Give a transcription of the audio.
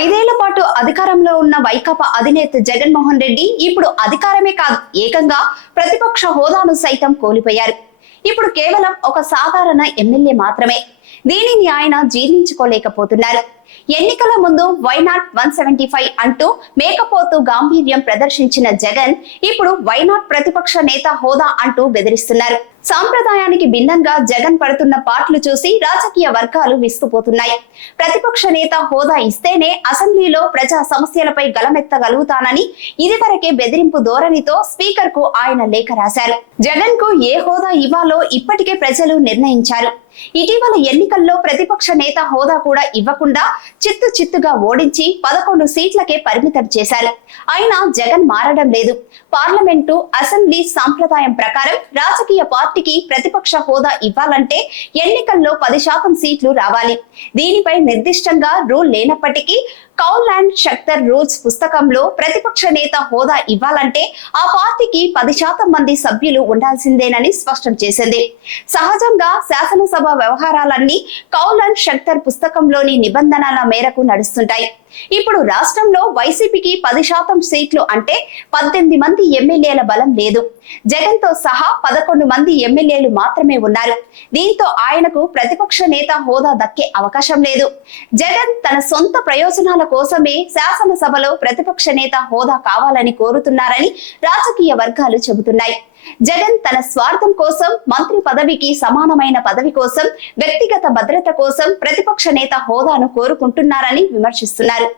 ఐదేళ్ళ పాటు అధికారంలో ఉన్న వైకాపా అధినేత జగన్మోహన్ రెడ్డి ఇప్పుడు అధికారమే కాదు ఏకంగా ప్రతిపక్ష హోదాను సైతం కోల్పోయారు. ఇప్పుడు కేవలం ఒక సాధారణ ఎమ్మెల్యే మాత్రమే. దీనిని ఆయన జీర్ణించుకోలేకపోతున్నారు. ఎన్నికల ముందు వైనాట్ వన్ సెవెంటీ ఫైవ్ అంటూ మేకపోతూ గాంభీర్యం ప్రదర్శించిన జగన్ ఇప్పుడు వైనాట్ ప్రతిపక్ష నేత హోదా అంటూ బెదిరిస్తున్నారు. సాంప్రదాయానికి భిన్నంగా జగన్ పడుతున్న పాటలు చూసి రాజకీయ వర్గాలు విస్తుపోతున్నాయి. ప్రతిపక్ష నేత హోదా ఇస్తేనే అసెంబ్లీలో ప్రజా సమస్యలపై గలమెత్తగలుగుతానని ఇదివరకే బెదిరింపు ధోరణితో స్పీకర్కు ఆయన లేఖ రాశారు. జగన్కు ఏ హోదా ఇవ్వాలో ఇప్పటికే ప్రజలు నిర్ణయించారు. ఇటీవల ఎన్నికల్లో ప్రతిపక్ష నేత హోదా కూడా ఇవ్వకుండా చిత్తు చిత్తుగా ఓడించి పదకొండు సీట్లకే పరిమితం చేశారు. అయినా జగన్ మారడం లేదు. పార్లమెంటు అసెంబ్లీ సాంప్రదాయం ప్రకారం రాజకీయ పార్టీకి ప్రతిపక్ష హోదా ఇవ్వాలంటే ఎన్నికల్లో పది శాతం సీట్లు రావాలి. దీనిపై నిర్దిష్టంగా రూల్ లేనప్పటికీ కౌల్ అండ్ షక్తర్ రూల్స్ పుస్తకంలో ప్రతిపక్ష నేత హోదా ఇవ్వాలంటే ఆ పార్టీకి పది శాతం మంది సభ్యులు ఉండాల్సిందేనని స్పష్టం చేసింది. సహజంగా శాసనసభ వ్యవహారాలన్నీ కౌల్ అండ్ షక్తర్ పుస్తకంలోని నిబంధనల మేరకు నడుస్తుంటాయి. ఇప్పుడు రాష్ట్రంలో వైసీపీకి పది శాతం సీట్లు అంటే పద్దెనిమిది మంది ఎమ్మెల్యేల బలం లేదు. జగన్తో సహా పదకొండు మంది ఎమ్మెల్యేలు మాత్రమే ఉన్నారు. దీంతో ఆయనకు ప్రతిపక్ష నేత హోదా దక్కే అవకాశం లేదు. జగన్ తన సొంత ప్రయోజనాల కోసమే శాసనసభలో ప్రతిపక్ష నేత హోదా కావాలని కోరుతున్నారని రాజకీయ వర్గాలు చెబుతున్నాయి. జగన్ తన స్వార్థం కోసం మంత్రి పదవికి సమానమైన పదవి కోసం వ్యక్తిగత భద్రత కోసం ప్రతిపక్ష నేత హోదాను కోరుకుంటున్నారని విమర్శిస్తున్నారు.